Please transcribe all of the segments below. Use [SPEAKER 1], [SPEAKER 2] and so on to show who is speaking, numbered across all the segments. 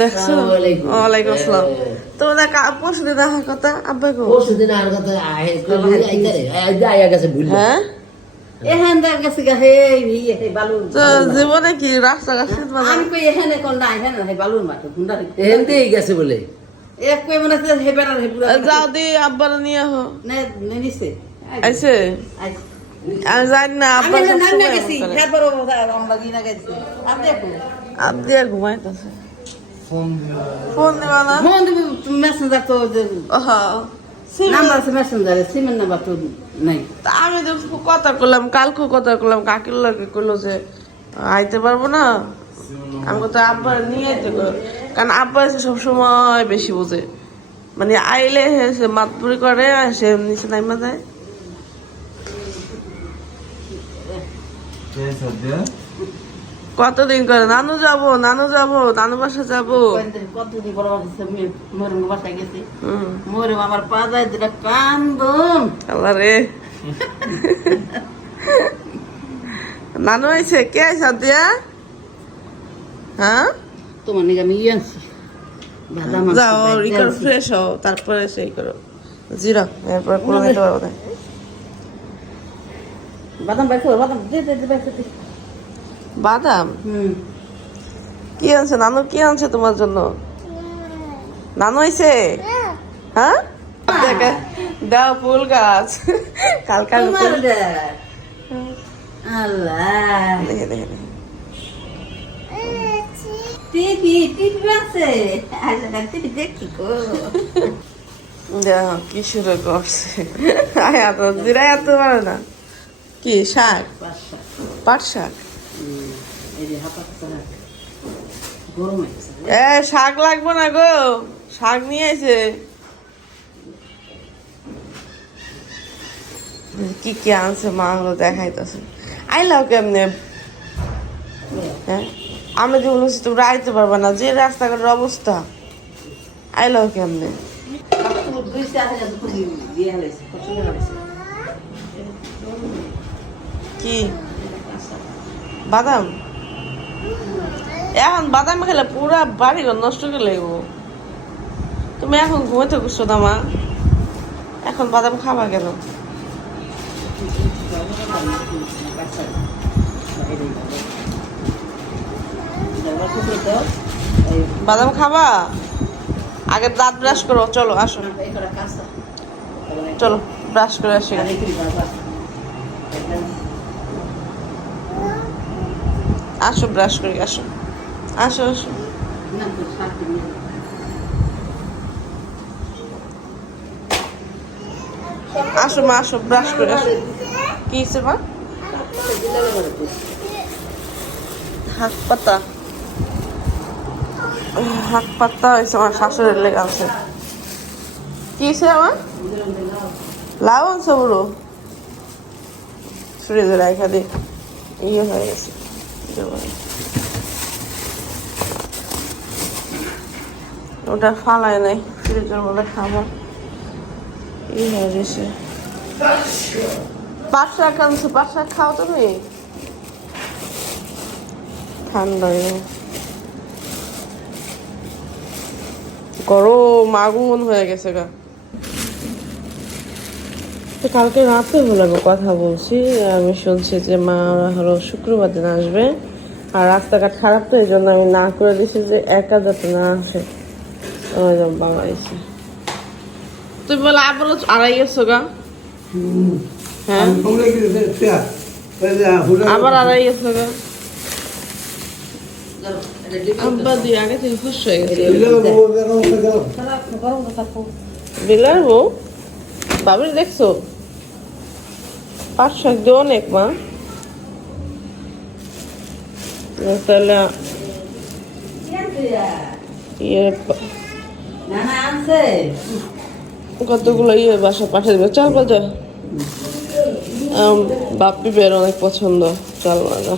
[SPEAKER 1] দেখছ? ওয়ালাইকুম আসসালাম।
[SPEAKER 2] হ্যাঁ।
[SPEAKER 1] পরশু দিন দেখা কথা আব্বা গো
[SPEAKER 2] পরশু দিন আর কথা আয়া গেছে ভুল
[SPEAKER 1] হ্যাঁ? জীবনে কি রাস্তাঘাট
[SPEAKER 3] আমি কই এখানে কোন না এখানে হে বালুন মাঠে গুন্ডা
[SPEAKER 2] এহেনতেই গেছে বলে।
[SPEAKER 3] মানে
[SPEAKER 1] যাও দি আব্বার নিয়ে আহ।
[SPEAKER 3] নে
[SPEAKER 1] আমি জানি না আব্বা
[SPEAKER 3] আপনি
[SPEAKER 1] আর ঘুমাইতেছে ফোন দিবা না?
[SPEAKER 3] ফোন দিবি মেসেঞ্জার তো নাম্বার আছে মেসেঞ্জারে সিমের নাম্বার তো নাই।
[SPEAKER 1] তা আমি তো কথা করলাম কালকে কথা করলাম কাকির লাগে করল যে আইতে পারব না। আমি তো আব্বার নিয়ে আইতে কারণ আব্বা এসে সবসময় বেশি বোঝে। মানে আইলে সে মাতপুরি করে আর সে নিচে নাইমা যায়। কতদিন করে? নানু যাব নানু যাব নানু বাসা যাব।
[SPEAKER 3] কতদিন বড় মোর বাসায় গেছি। মোর আমার পা যায় দুটা কান্দন
[SPEAKER 1] আল্লাহ রে। নানু আইছে? কে আইসা দিয়া হ্যাঁ?
[SPEAKER 3] তোমার নিকে আমি ইয়ে আনছি।
[SPEAKER 1] যাও
[SPEAKER 3] বাইতে
[SPEAKER 1] ই করো ফ্রেশ হও তারপরে সেই করো। জিরা এরপর কোনো নিতে পারব না।
[SPEAKER 3] বাদাম বাইছে বাদাম দে দে দে বাইছে
[SPEAKER 1] বাদাম?
[SPEAKER 3] হুম।
[SPEAKER 1] কি আনছে? নানু কি আনছে তোমার জন্য? নানু আইছে? হ্যাঁ? দেখে দাও ফুল গাছ। কালকে
[SPEAKER 3] তোমার। আল্লাহ।
[SPEAKER 1] দেখে দেখে দেখে।
[SPEAKER 3] টিভি টিভি আছে। আজ টিভি দেখি গো।
[SPEAKER 1] দেখো কি শুরু করছে। আয় এত পারে না। কি, শাক? পাট শাক? এ, শাক লাগবো না গো, শাক নিয়ে আইছে কি কি আনছে, মা হলো দেখাইতেছে। আইলাও কেমনে হ্যাঁ? আমি যে বলছি তোমরা আইতে পারবে না, যে রাস্তাঘাটের অবস্থা। আইলাও কেমনে
[SPEAKER 3] দুই চার হাজার দিয়ে হালাইছে পছন্দ হালাইছে
[SPEAKER 1] কি? বাদাম? এখন বাদাম খেলে পুরা বাড়ি ঘর নষ্ট করে লাগবো তুমি এখন ঘুমাইতে করছ না মা এখন বাদাম খাবা কেন? বাদাম খাবা? আগে দাঁত ব্রাশ করো, চলো, আসো। চলো ব্রাশ করে আসি। আসো ব্রাশ করে, আসো। আসো আসো। আসো, মা, আসো ব্রাশ করে, আসো। কি মা? হাক পাতা। হাক পাতা হয়েছে আমার শাশুড়ির লেগে আছে। কি হয়েছে আমার লাভ আনছে বুড়ো ফ্রিজে রাখা দিয়ে ইয়ে হয়ে গেছে। ওটা ফালায় নাই, ফ্রিজের মধ্যে খাবার ই হয়ে গেছে। আনছো পাট শাক খাও তুমি? ঠান্ডা গরম আগুন হয়ে গেছে গা। তো কালকে রাতে হলো আমি কথা বলছি। আমি শুনছি যে মা হলো শুক্রবার দিন আসবে। আর রাস্তাঘাট খারাপ তো এই জন্য আমি না করে দিছি যে একা যাতে না আসে। ওই জন্য বাবা এসে তুমি বলে আবারও আড়াই গেছো গা? হ্যাঁ? আবার আড়াই গেছো গা? আব্বা দিয়ে আগে থেকে খুশ হয়ে গেছে। বিলার বউ? বাবির দেখছ? পাঁচশো এক দিয়ে অনেক, মা। তাহলে ইয়ে কতগুলো ইয়ে বাসা পাঠিয়ে দেবে? চাল বাজা। বাপ্পি বের অনেক পছন্দ, চাল বাজা।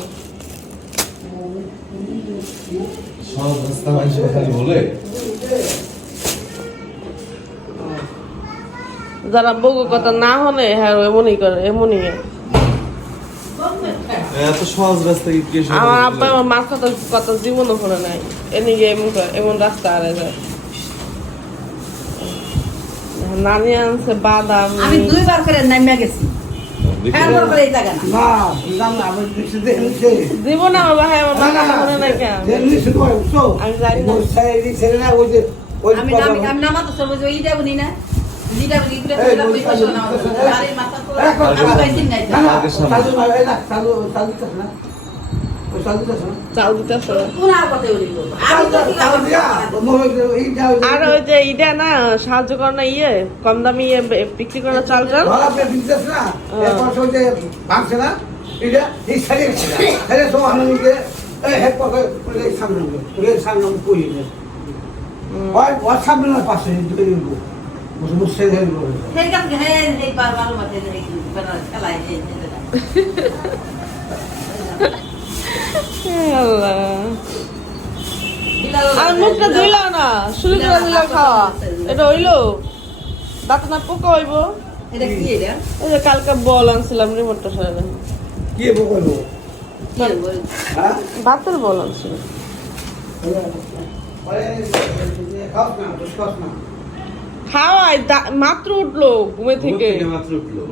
[SPEAKER 4] সব বলে
[SPEAKER 1] যারা বউ কথা না হলে হ্যাঁ এমনই করে এমনই
[SPEAKER 4] এত সহজ রাস্তা কি
[SPEAKER 1] আমার আব্বা আমার মার কথা কথা জীবনও করে নাই। এদিকে এমন এমন রাস্তা আরে যায়। নানি আনছে বাদাম।
[SPEAKER 3] আমি দুইবার করে নামিয়া গেছি।
[SPEAKER 1] আমার ভাই আমার মনে নাই কেন?
[SPEAKER 5] জানি
[SPEAKER 1] না।
[SPEAKER 3] নামাতে না। আরে
[SPEAKER 5] ওই যে
[SPEAKER 1] ইটা না সাহায্য করে না ইয়ে কম দামি ইয়ে বিক্রি করে না চাল চাল
[SPEAKER 5] ভাঙছে না এটা এই সাইডে সাইডে সব আনন্দকে হেড পকে সামনে ওই সামনে কই নে ওই ওর সামনে না পাশে দুটো
[SPEAKER 3] সেই হে মাঠে খেলায়
[SPEAKER 1] আর মুখটা ধুইলাও না শুরু করে দিলাম খাওয়া এটা হইল দাঁত না পোকা হইব
[SPEAKER 3] এটা কি এটা
[SPEAKER 1] ওই যে কালকে বল আনছিলাম রিমোটটা সারা
[SPEAKER 5] কি বলব
[SPEAKER 3] কি বল
[SPEAKER 5] হ্যাঁ
[SPEAKER 1] বাতের বল আনছিল
[SPEAKER 5] খাও না
[SPEAKER 1] খাওয়াই মাত্র উঠল ঘুমে থেকে।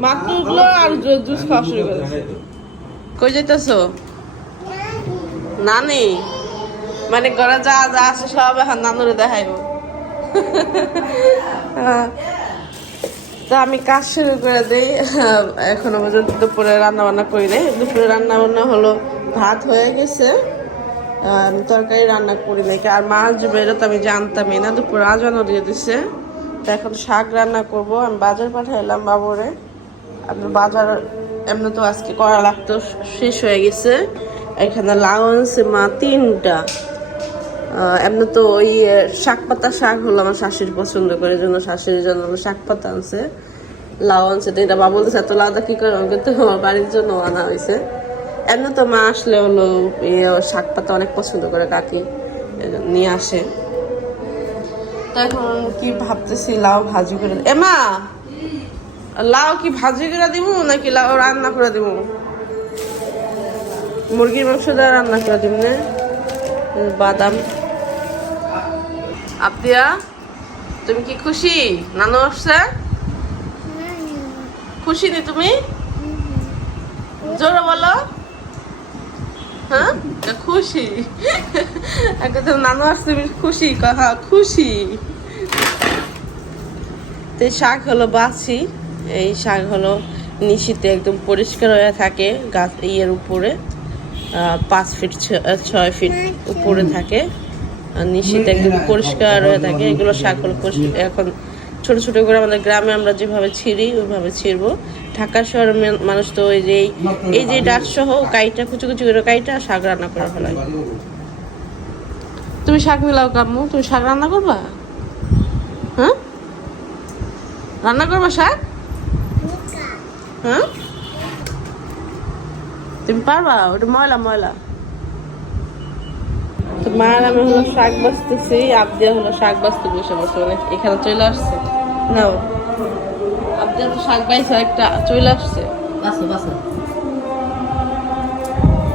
[SPEAKER 4] মাত্র উঠল।
[SPEAKER 1] আর জুস খাওয়া শুরু করে
[SPEAKER 4] জানাই তো।
[SPEAKER 1] কই যাইতেছো? নানি। মানে ঘরে যা যা আছে সব এখন নানুরে দেখাইব। হ্যাঁ। তো আমি কাজ শুরু করে দিই। এখনও পর্যন্ত দুপুরে রান্না বান্না করি নাই। দুপুরে রান্না বান্না হলো ভাত হয়ে গেছে। তরকারি রান্না করি নাই। আর মাছ বেরো তো আমি জানতামই না। দুপুরে আজানো দিয়ে দিছে। এখন শাক রান্না করব। আমি বাজার পাঠাইলাম বাবুরে। আপনার বাজার এমনি তো আজকে করা লাগতো শেষ হয়ে গেছে। এখানে লাউ আনছে মা তিনটা। এমনি তো ওই শাক পাতা শাক হলো আমার শাশুড়ি পছন্দ করে জন্য শাশুড়ির জন্য শাক পাতা আনছে। লাউ আনছে তো এটা বাবা বলতেছে এত লাউটা কি করে? কিন্তু বাড়ির জন্য আনা হয়েছে। এমনি তো মা আসলে হলো ইয়ে, শাক পাতা অনেক পছন্দ করে কাকি নিয়ে আসে। এখন কি ভাবতেছি লাউ ভাজি করে এ মা লাউ কি ভাজি করে দিব নাকি লাউ রান্না করে দিব মুরগির মাংস দিয়ে রান্না করে দিব না। বাদাম। আপিয়া তুমি কি খুশি? নানু আসছে? খুশি নি তুমি? জোরে বলো। হ্যাঁ? খুশি। একটা নানু আসছে খুশি, কাহা, খুশি। তো শাক হলো বাছি। এই শাক হলো নিশিতে একদম পরিষ্কার হয়ে থাকে গাছ ইয়ের উপরে। পাঁচ ফিট ছয় ফিট উপরে থাকে। নিশিতে একদম পরিষ্কার হয়ে থাকে। এগুলো শাক হলো এখন ছোট ছোট করে আমাদের গ্রামে আমরা যেভাবে ছিঁড়ি, ওইভাবে ছিঁড়বো। ঢাকা শহরের মানুষ তো ওই যে এই- যে ডাট সহ কাইটা কুচি কুচি করে কাইটা শাক রান্না করা ফেলায় তুমি শাক মিলাও কাম্মু তুমি শাক রান্না করবা? হ্যাঁ? রান্না করবা শাক? হ্যাঁ? তুমি পারবা? ওটা ময়লা ময়লা। তো মার আমি হলো শাক বাঁচতেছি আবদিয়া হলো শাক বাঁচতে বসে বসে মানে এখানে চলে আসছে। নাও। আবদিয়া তো শাক একটা চলে আসছে।
[SPEAKER 3] বাসো বাসো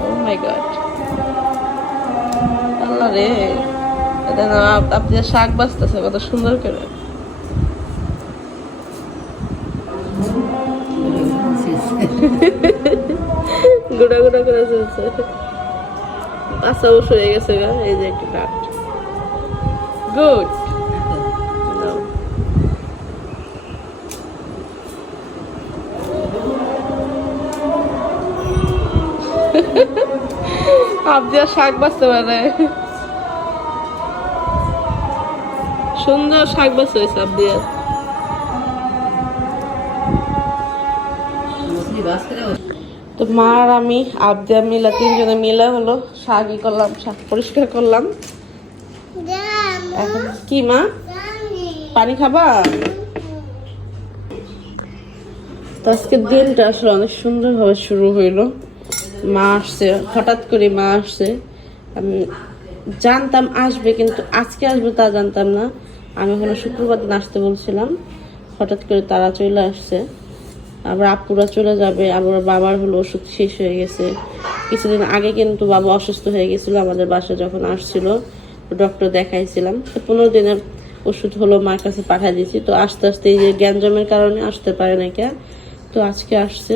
[SPEAKER 1] ও মাই গড আল্লাহ রে। না আপ- আবদিয়া শাক বাঁচতেছে কত সুন্দর করে। গুড়া গুড়া করে চলছে। আচ্ছা অবশ্য হয়ে গেছে গা এই যে একটা কাঠ। গুড আবদিয়া শাক বাঁচতে পারে। সুন্দর শাক বাঁচতে আবদিয়া
[SPEAKER 3] মুসলি
[SPEAKER 1] তো মা আর আমি আবদিয়া মিলা, তিনজনে মিলে হলো শাকই করলাম, শাক পরিষ্কার করলাম। এখন কি মা? পানি খাবা? তো আজকের দিনটা আসলে অনেক সুন্দরভাবে শুরু হইল। মা আসছে, হঠাৎ করে মা আসছে। আমি জানতাম আসবে কিন্তু আজকে আসবে তা জানতাম না। আমি হলো শুক্রবার দিন আসতে বলছিলাম, হঠাৎ করে তারা চলে আসছে। আবার আপুরা চলে যাবে, আবার বাবার হলো ওষুধ শেষ হয়ে গেছে। কিছুদিন আগে কিন্তু বাবা অসুস্থ হয়ে গেছিল, আমাদের বাসায় যখন আসছিল ডক্টর দেখাইছিলাম। তো পনেরো দিনের ওষুধ হলো মার কাছে পাঠিয়ে দিয়েছি। তো আস্তে আস্তে এই যে গ্যাঞ্জামের কারণে আসতে পারে না কে, তো আজকে আসছে।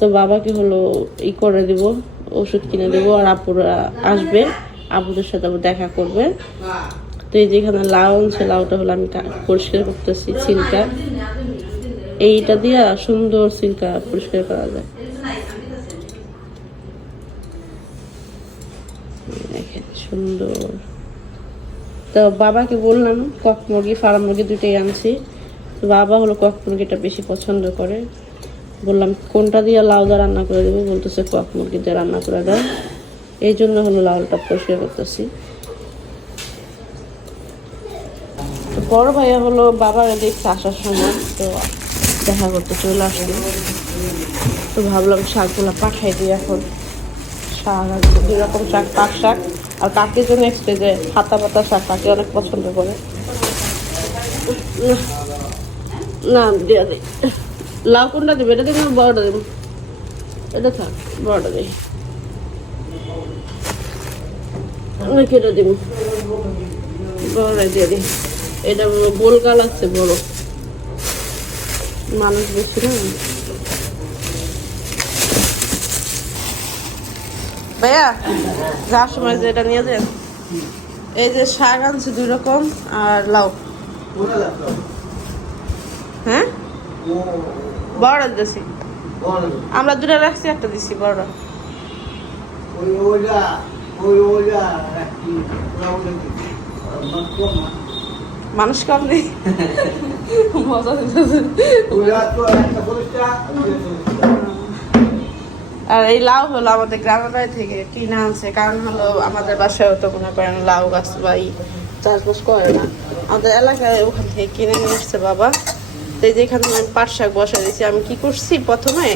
[SPEAKER 1] তো বাবাকে হলো ই করে দিব, ওষুধ কিনে দেবো আর আপুরা আসবে, আপুদের সাথে আবার দেখা করবে। তো এই যেখানে লাউ আছে লাউটা হলো আমি পরিষ্কার করতেছি ছিলকা এইটা দিয়ে সুন্দর ছিলকা পরিষ্কার করা যায়। সুন্দর। তো বাবাকে বললাম, কক মুরগি, ফার্ম মুরগি দুটোই আনছি। তো বাবা হলো কক মুরগিটা বেশি পছন্দ করে। বললাম, কোনটা দিয়ে লাউদা রান্না করে দেবো? বলতেছে কক মুরগি দিয়ে রান্না করে দেয় এই জন্য হলো লাউটা পরিষ্কার করতেছি তো বড় ভাইয়া হলো বাবার দেখতে আসার সময়, তো দেখা করতে চলে আসলো। তো ভাবলাম শাকগুলো পাঠাই দিই এখন। শাক আর দুই রকম শাক পাক শাক। আর কাকের জন্য এক্সট্রা যে হাতা পাতা শাক, কাকে অনেক পছন্দ করে। না, দিয়া দিই। লাউ কোনটা দেবে? এটা দেবে বড়টা দেবো। এটা থাক, বড়টা দিই। আমি কেটে দিব। বড়টা দিয়ে এটা গোল গাল আছে, বড়। মানুষ বেশি না? ভাইয়া, যাওয়ার সময় যে এটা নিয়ে যান। এই যে শাক আনছে দুই রকম আর লাউ। হ্যাঁ? দিতেছি আমরা দুটা রাখছি একটা দিছি বড়। মানুষ কম নেই। মজা। আর এই লাউ হলো আমাদের গ্রামের বাড়ি থেকে কিনে আনছে কারণ হলো আমাদের বাসায় তো মনে করেন লাউ গাছ বা চাষবাস করে না। আমাদের এলাকায় ওখান থেকে কিনে নিয়ে এসছে বাবা। তো এই যে এখানে আমি পাট শাক বসাই দিয়েছি, আমি কি করছি? প্রথমে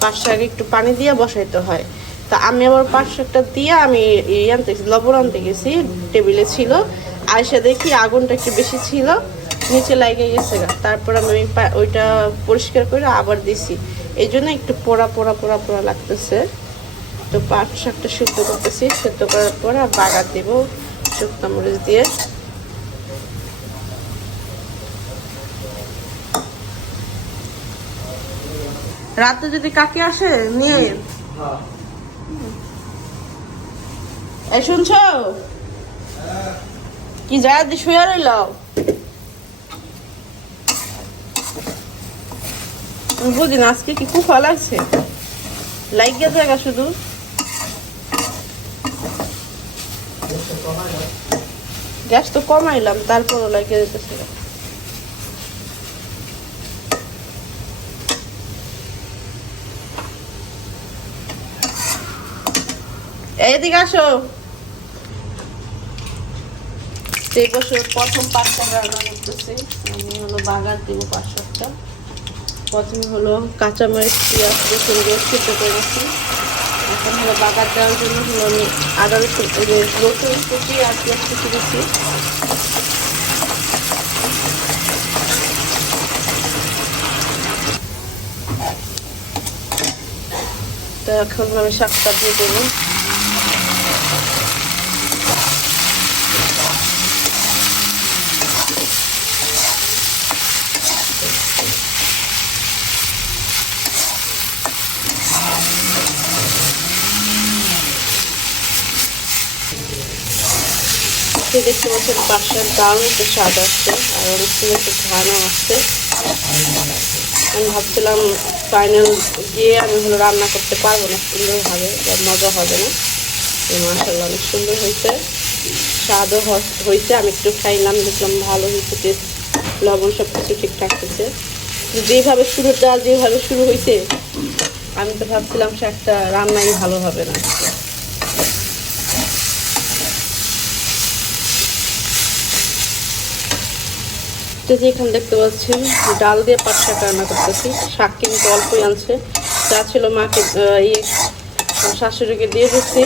[SPEAKER 1] পাট শাক একটু পানি দিয়ে বসাইতে হয়। তা আমি আবার পাট শাকটা দিয়ে আমি আনতে গেছি, লবণ আনতে গেছি, টেবিলে ছিল। আয়সা দেখি আগুনটা একটু বেশি ছিল, নিচে লাগে গেছে গা। তারপর আমি ওইটা পরিষ্কার করে আবার দিছি। এই জন্য একটু পোড়া পোড়া পোড়া পোড়া লাগতেছে। তো পাট শাকটা সিদ্ধ করতেছি সিদ্ধ করার পর আর বাগার দেব শুকনো মরিচ দিয়ে। রাতে যদি কাকে আসে, নিয়ে। এই শুনছো? কি যায় দি শুয়ে রইল? বুঝি না, আজকে কি কুফা লাগছে? লাইগা জায়গা শুধু। গ্যাস তো কমাইলাম, তারপরও লাগে যেতেছে এইদিকে আসো। এই বছর প্রথম পাঁচটা রান্না করতেছি। আমি হলো বাগার দিব পাঁচ সাতটা। প্রথমে হলো কাঁচামরিচ, পেঁয়াজ, রসুন দিয়ে সিদ্ধ করে নিচ্ছি এখন হলো বাগার দেওয়ার জন্য হলো আমি আদা, রসুন রসুন, কুচি আর পেঁয়াজ কুচি দিচ্ছি। তো এখন আমি শাকটা দিয়ে দেবো। দেখতে পাচ্ছেন পাশের দাম একটু স্বাদ আসছে, আর অনেক সময় একটু ঘানও আসছে। আমি ভাবছিলাম ফাইনাল গিয়ে আমি হলো রান্না করতে পারব না সুন্দরভাবে বা মজা হবে না। মাসাল্লাহ অনেক সুন্দর হয়েছে। স্বাদও হয়েছে, আমি একটু খাইলাম, দেখলাম ভালো হয়েছে, টেস্ট, লবণ সব কিছু ঠিকঠাক হয়েছে। যেভাবে শুরুটা, যেভাবে শুরু হয়েছে, আমি তো ভাবছিলাম সে একটা রান্নাই ভালো হবে না। তো যে এখানে দেখতে পাচ্ছেন, ডাল দিয়ে পাট শাক রান্না করতেছি। শাক কিন্তু অল্পই আনছে। যা ছিল মাকে ইয়ে শাশুড়িকে দিয়ে দিচ্ছি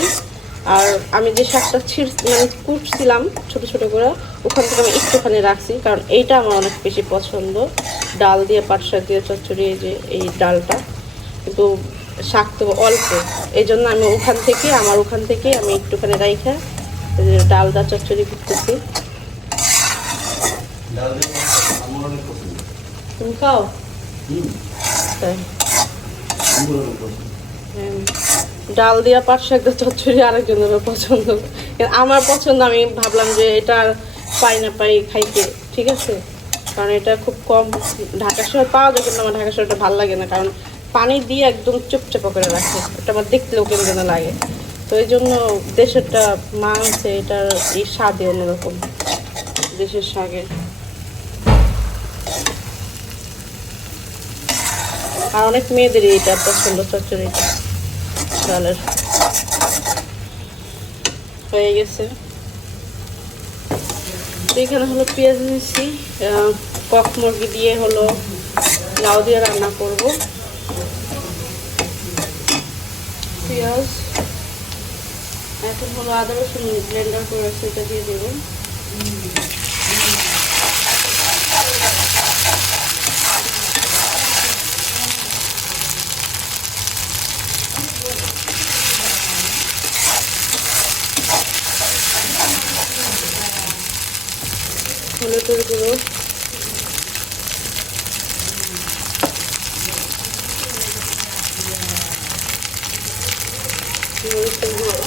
[SPEAKER 1] আর আমি যে শাকটা ছিঁড় মানে কুটছিলাম ছোট ছোট করে, ওখান থেকে আমি একটুখানি রাখছি, কারণ এইটা আমার অনেক বেশি পছন্দ। ডাল দিয়ে পাট শাক দিয়ে চচ্চড়ি যে, এই ডালটা। কিন্তু শাক তো অল্প। এই জন্য আমি ওখান থেকে, আমার ওখান থেকে আমি একটুখানি রাইখা ডালটা চচ্চড়ি করতেছি
[SPEAKER 4] ডাল দিয়ে আমার অনেক পছন্দ
[SPEAKER 1] তুমি খাও। ডাল দিয়া পাট শাক চচ্চড়ি আরেকজনের পছন্দ আমার পছন্দ আমি ভাবলাম যে এটা পাই না পাই খাইতে ঠিক আছে? কারণ এটা খুব কম। ঢাকা শহর পাওয়া যায় কিন্তু আমার ঢাকা শহরটা ভালো লাগে না কারণ পানি দিয়ে একদম চুপচাপা করে রাখে। এটা আমার দেখলেও কেমন যেন লাগে। তো এই জন্য দেশেরটা মাংস এটার এই স্বাদই অন্যরকম দেশের শাকের। আর অনেক মেয়েদেরই এটা পছন্দ চচ্চড়িটা ডালের হয়ে গেছে। তো এখানে হলো পেঁয়াজ আহ, কক মুরগি দিয়ে হলো লাউ দিয়ে রান্না করব। পেঁয়াজ। এখন হলো আদা রসুন ব্লেন্ডার করে সেটা দিয়ে দেবো। হলুদের গুঁড়ো মরিচের গুঁড়ো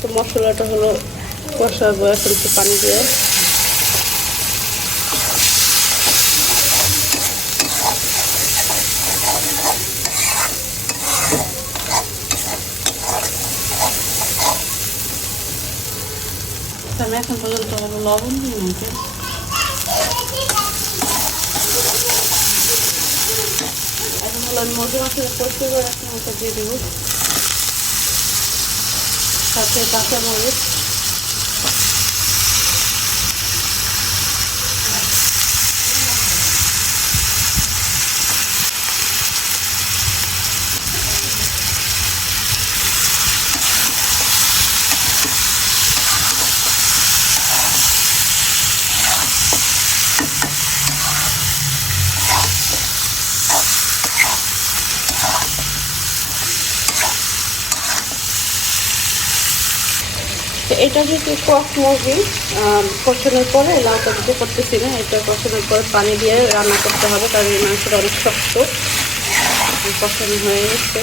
[SPEAKER 1] তো মশলাটা হলো কষাবো, এখন একটু পানি দিয়ে। আমি এখন পর্যন্ত হলো লবণ দিই নাকি এখন হলো আমি মধ্যে মাছের পরিষ্কার করে দিয়ে দেবো। সাথে কাঁচা এটা যেহেতু কক মুরগি কষানোর পরে লাউটা দিতে করতেছি না, এটা কষানোর পরে পানি দিয়ে রান্না করতে হবে, কারণ এই মাংসটা অনেক শক্ত। কষানো হয়ে গেছে।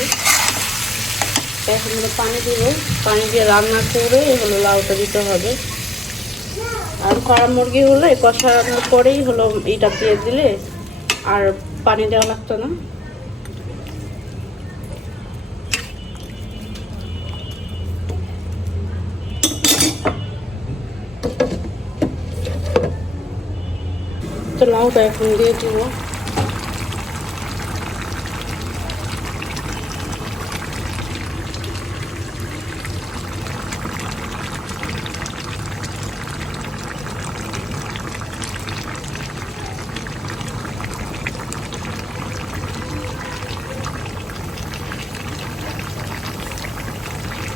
[SPEAKER 1] এখন পানি দিব। পানি দিয়ে রান্না করে হলো লাউটা দিতে হবে। আর কড়া মুরগি হলে কষানোর পরেই হলো এইটা দিয়ে দিলে আর পানি দেওয়া লাগতো না। লাউটা এখন দিয়ে দিব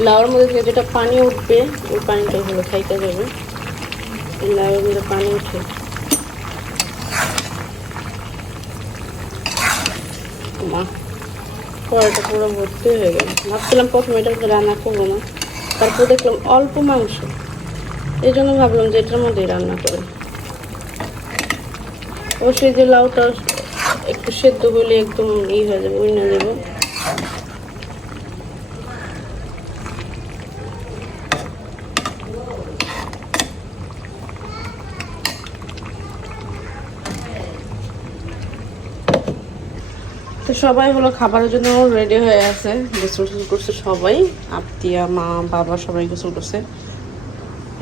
[SPEAKER 1] লাউর মধ্যে থেকে যেটা পানি উঠবে ওই পানিটা হলো খাইতে যাবে এই লাউয়ের মধ্যে পানি উঠে মা কড়াইটা পুরো ভর্তি হয়ে গেল। ভাবছিলাম প্রথমে এটা রান্না করব না। তারপর দেখলাম অল্প মাংস। এই জন্য ভাবলাম যে এটার মধ্যেই রান্না করে। অবশ্যই যে লাউটা একটু সেদ্ধ হলে একদম ই হয়ে যাবে উইনে দেবো তো সবাই হলো খাবারের জন্য রেডি হয়ে আছে। গোসল টোসল করছে সবাই। আত্মীয়, মা, বাবা সবাই গোসল করছে।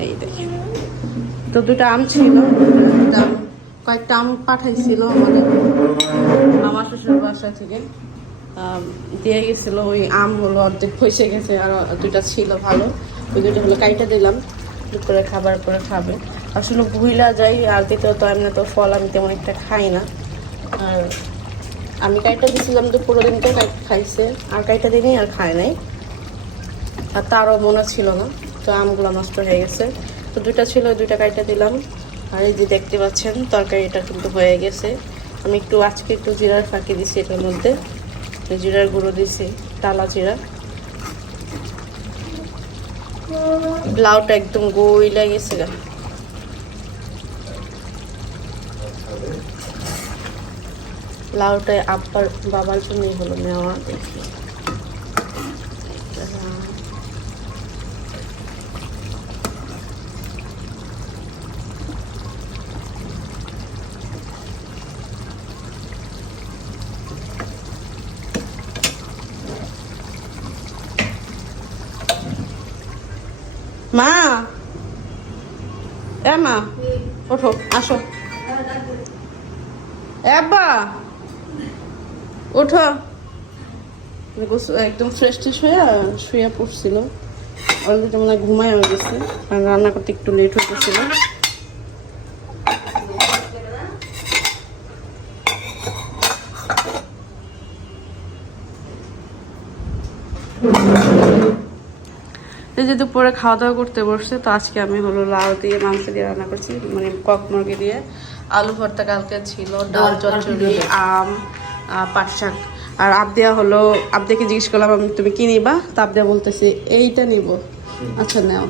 [SPEAKER 1] এই দেখেন। তো দুটো আম ছিল। দুটো কয়েকটা আম পাঠাইছিল আমাদের মামা শ্বশুর বাসা থেকে। দিয়ে গেছিল, ওই আম হলো অর্ধেক পয়সে গেছে আর দুইটা ছিল ভালো। ওই দুইটা হলো কাইটা দিলাম। দুপুরে খাবার পরে খাবে। আসলে ভুইলা যাই, আর দ্বিতীয়ত এমনি তো ফল, আমি তেমন একটা খাই না। আর আমি কাইটা দিয়েছিলাম দুপুরের দিনকে কাইটা খাইছে। আর কাইটা দিনই আর খায় নাই। আর তারও মনে ছিল না, তো আমগুলো নষ্ট হয়ে গেছে। তো দুইটা ছিল, দুইটা কাইটা দিলাম। আর এই যে দেখতে পাচ্ছেন, তরকারিটা কিন্তু হয়ে গেছে। আমি একটু আজকে একটু জিরার ফাঁকি দিছি এটার মধ্যে। জিরার গুঁড়ো দিছি টালা জিরা। লাউটা একদম গইলা গেছে গা। লাউটা আব্বার বাবার জন্যই হলো নেওয়া দেখি। মা! এ মা ওঠো আসো। এ ওঠো। একদম ফ্রেশ ট্রেশ হয়ে শুয়ে পড়ছিল অলরেডি মনে হয় ঘুমায় গেছে। কারণ রান্না করতে একটু লেট হতেছিল যে দুপুরে খাওয়া দাওয়া করতে বসছে তো আজকে আমি হলো লাউ দিয়ে মাংস দিয়ে রান্না করছি। মানে কক মুরগি দিয়ে। আলু ভর্তা কালকে ছিল ডাল চচ্চড়ি আম পাট শাক। আর আবদিয়া হলো আবদিয়াকে জিজ্ঞেস করলাম আমি তুমি কি নিবা? তা আবদিয়া বলতেছে এইটা নিব। আচ্ছা নাও।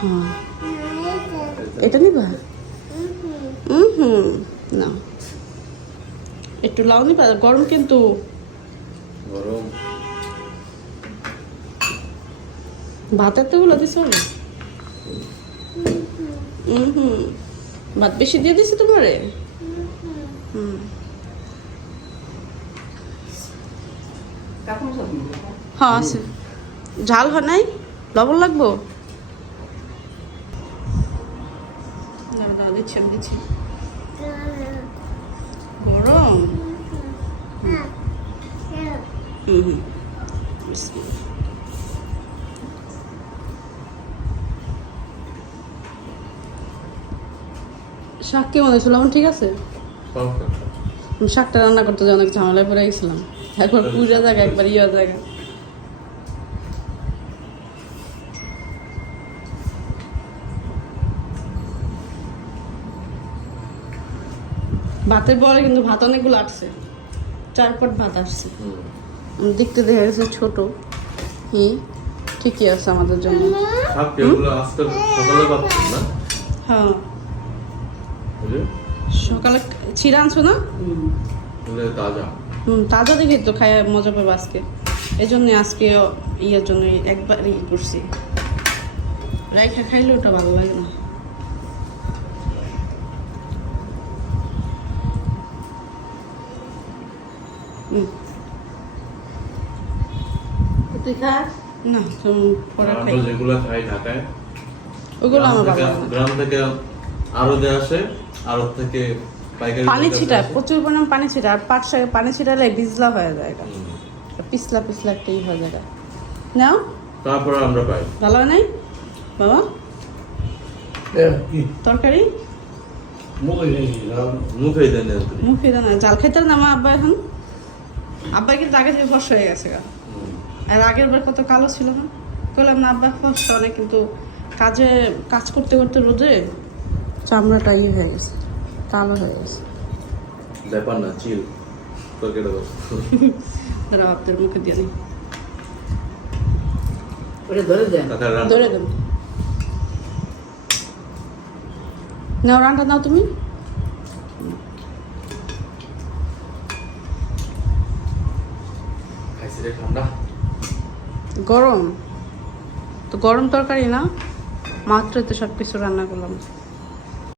[SPEAKER 1] হ্যাঁ। এটা নিবা? হুম হুম না একটু লাউ নিবা? গরম কিন্তু।
[SPEAKER 4] গরম।
[SPEAKER 1] ভাতের তো গুলো দিছ হুম হুম ভাত বেশি দিয়ে দিছে তোমারে? হুম
[SPEAKER 3] কাকুর সব
[SPEAKER 1] হ্যাঁ আছে। ঝাল হয় নাই? লবণ লাগবো? দাঁড়া, দাঁড়া, দিচ্ছি আমি দিচ্ছি। গরম? হুম হুম শাক কেমন হয়েছিল লবণ ঠিক আছে? শাকটা রান্না করতে যে অনেক ঝামেলায় পড়ে গেছিলাম। একবার পুজো জায়গা একবার ইয়া জায়গা ভাতের পরে কিন্তু ভাত অনেকগুলো আসছে। চার পট ভাত আসছে। দেখতে দেখা গেছে ছোট। হুম ঠিকই আছে আমাদের জন্য। হ্যাঁ। সকালে ছিঁড়ে আনছো না?
[SPEAKER 4] তাজা।
[SPEAKER 1] হুম তাজা দেখেই তো খাই মজা পাবো আজকে। এই জন্যে আজকে ইয়ের জন্য একবার ই করছি রাইখা খাইলে ওটা ভালো লাগে না। হুম,
[SPEAKER 3] তুই খাস?
[SPEAKER 1] না পরে খাই।
[SPEAKER 4] যেগুলো খাই ঢাকায়
[SPEAKER 1] ওগুলো আমার
[SPEAKER 4] গ্রাম
[SPEAKER 1] ভালো
[SPEAKER 4] থেকে-
[SPEAKER 1] লাগে
[SPEAKER 4] গ্রাম থেকে আরদে আসে আরদ থেকে
[SPEAKER 1] পানি ছিটা প্রচুর পরিমাণ পানি ছিটা আর পাট শাকে পানি ছিটালে ভিজলা হয়ে যায় এটা। পিছলা পিছলা একটা ই হয়ে যায় এটা। নাও।
[SPEAKER 4] তারপরে আমরা পাই।
[SPEAKER 1] ভালো হয় নাই? বাবা? তরকারি?
[SPEAKER 4] দেন
[SPEAKER 1] মুখে না জাল খাইতে না আমার আব্বা এখন? আব্বা কিন্তু আগে থেকে ফর্সা হয়ে গেছে গা। আর আগের বার কত কালো ছিল না? বললাম না আব্বা ফর্সা অনেক কিন্তু কাজে কাজ করতে করতে রোদে চামড়াটা ইয়ে হয়ে গেছে। কালো হয়ে গেছে।
[SPEAKER 4] ব্যাপার না চিল
[SPEAKER 1] আপনার মুখে দিয়ে নি
[SPEAKER 3] ওটা ধরে
[SPEAKER 1] দেন। নাও রান্না নাও তুমি। গরম। তো গরম তরকারি না মাত্র তো সব কিছু রান্না করলাম।